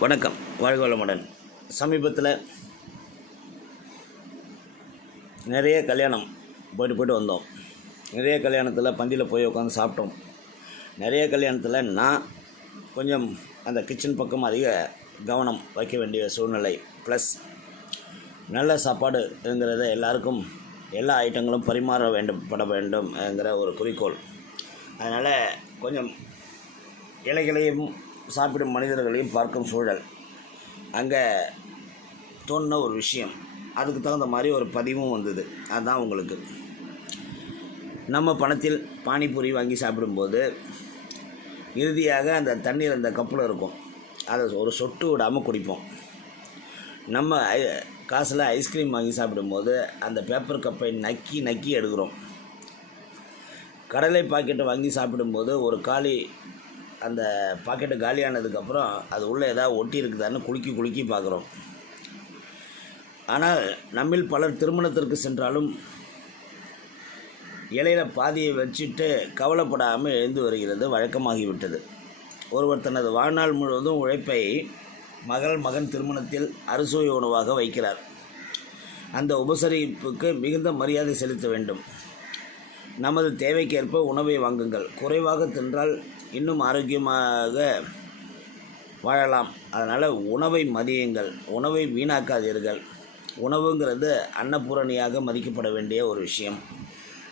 வணக்கம். வாழ்க வளமுடன். சமீபத்தில் நிறைய கல்யாணம் போயிட்டு போயிட்டு வந்தோம். நிறைய கல்யாணத்தில் பந்தியில் போய் உட்காந்து சாப்பிட்டோம். நிறைய கல்யாணத்தில் நான் கொஞ்சம் அந்த கிச்சன் பக்கம் அதிக கவனம் வைக்க வேண்டிய சூழ்நிலை. ப்ளஸ் நல்ல சாப்பாடுங்கிறத எல்லாருக்கும் எல்லா ஐட்டங்களும் பரிமாற வேண்டும் பட வேண்டும்ங்கிற ஒரு குறிக்கோள். அதனால் கொஞ்சம் இலைகளையும் சாப்பிடும் மனிதர்களையும் பார்க்கும் சூழல். அங்கே தோணுன ஒரு விஷயம். அதுக்கு தகுந்த மாதிரி ஒரு பதிவும் வந்தது. அதுதான் உங்களுக்கு. நம்ம பணத்தில் பானிபூரி வாங்கி சாப்பிடும்போது இறுதியாக அந்த தண்ணீர் அந்த கப்பில் இருக்கும். அதை ஒரு சொட்டு விடாமல் குடிப்போம். நம்ம ஐ- காசில் ஐஸ்கிரீம் வாங்கி சாப்பிடும்போது அந்த பேப்பர் கப்பை நக்கி நக்கி எடுக்கிறோம். கடலை பாக்கெட்டை வாங்கி சாப்பிடும்போது ஒரு காலி அந்த பாக்கெட்டு காலியானதுக்கப்புறம் அது உள்ளே ஏதாவது ஒட்டி இருக்குதான்னு குலுக்கி குலுக்கி பார்க்குறோம் ஆனால் நம்மில் பலர் திருமணத்திற்கு சென்றாலும் இலையில் பாதியை வச்சுட்டு கவலைப்படாமல் எழுந்து வருகிறது வழக்கமாகிவிட்டது. ஒருவர் தனது வாழ்நாள் முழுவதும் உழைப்பை மகள் மகன் திருமணத்தில் அறுசுவை உணவாக வைக்கிறார். அந்த உபசரிப்புக்கு மிகுந்த மரியாதை செலுத்த வேண்டும். நமது தேவைக்கேற்ப உணவை வாங்குங்கள். குறைவாக தின்றால் இன்னும் ஆரோக்கியமாக வாழலாம். அதனால் உணவை மதியுங்கள். உணவை வீணாக்காதீர்கள். உணவுங்கிறது அன்னபூரணியாக மதிக்கப்பட வேண்டிய ஒரு விஷயம்.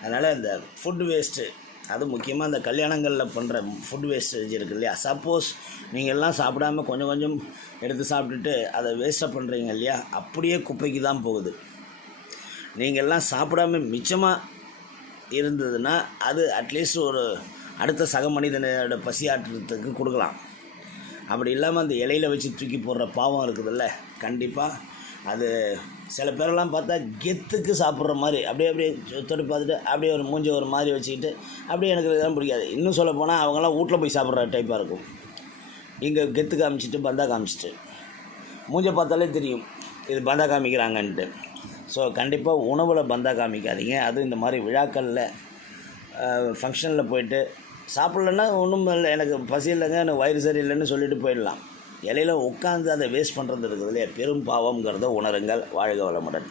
அதனால் இந்த ஃபுட் வேஸ்ட்டு அது முக்கியமாக இந்த கல்யாணங்களில் பண்ணுற ஃபுட் வேஸ்டேஜ் இருக்கு இல்லையா? சப்போஸ் நீங்கள் எல்லாம் சாப்பிடாம கொஞ்சம் கொஞ்சம் எடுத்து சாப்பிட்டுட்டு அதை வேஸ்ட்டாக பண்ணுறீங்க இல்லையா? அப்படியே குப்பைக்கு தான் போகுது. நீங்கள்லாம் சாப்பிடாம மிச்சமாக இருந்ததுன்னா அது அட்லீஸ்ட் ஒரு அடுத்த சக மனிதனோட பசி ஆற்றுறதுக்கு கொடுக்கலாம். அப்படி இல்லாமல் அந்த இலையில வச்சு தூக்கி போடுற பாவம் இருக்குதுல்ல கண்டிப்பாக அது சில பேரெல்லாம் பார்த்தா கெத்துக்கு சாப்பிட்ற மாதிரி அப்படியே அப்படியே தொட்டு பார்த்துட்டு அப்படியே ஒரு மூஞ்சி ஒரு மாதிரி வச்சுக்கிட்டு அப்படியே எனக்கு இதெல்லாம் பிடிக்காது. இன்னும் சொல்ல போனால் அவங்கெல்லாம் வீட்டில் போய் சாப்பிட்ற டைப்பாக இருக்கும். இங்கே கெத்து காமிச்சிட்டு பந்தா காமிச்சிட்டு. மூஞ்ச பார்த்தாலே தெரியும் இது பந்தா காமிக்கிறாங்கன்ட்டு. ஸோ கண்டிப்பாக உணவில் பந்தாக காமிக்காதீங்க. அதுவும் இந்த மாதிரி விழாக்களில் ஃபங்க்ஷனில் போயிட்டு சாப்பிட்லன்னா ஒன்றும் இல்லை. எனக்கு பசி இல்லைங்க எனக்கு வயிறு சரியில்லைன்னு சொல்லிட்டு போயிடலாம். இலையில உட்காந்து அதை வேஸ்ட் பண்ணுறது இருக்குது இல்லையா? பெரும் பாவம்ங்கிறத உணருங்கள். வாழ்க வளமுடன்.